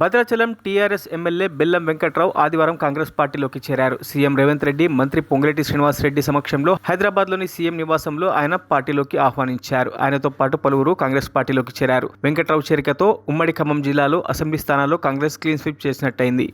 Bhadrachalam TRS MLA బెల్లం వెంకట్రావు ఆదివారం కాంగ్రెస్ పార్టీలోకి చేరారు. సీఎం రేవంత్ రెడ్డి, మంత్రి పొంగులేటి శ్రీనివాసరెడ్డి సమక్షంలో హైదరాబాద్లోని సీఎం నివాసంలో ఆయన పార్టీలోకి ఆహ్వానించారు. ఆయనతో పాటు పలువురు కాంగ్రెస్ పార్టీలోకి చేరారు. వెంకట్రావు చేరికతో ఉమ్మడి ఖమ్మం జిల్లాలో అసెంబ్లీ స్థానాల్లో కాంగ్రెస్ క్లీన్ స్వీప్ చేసినట్టయింది.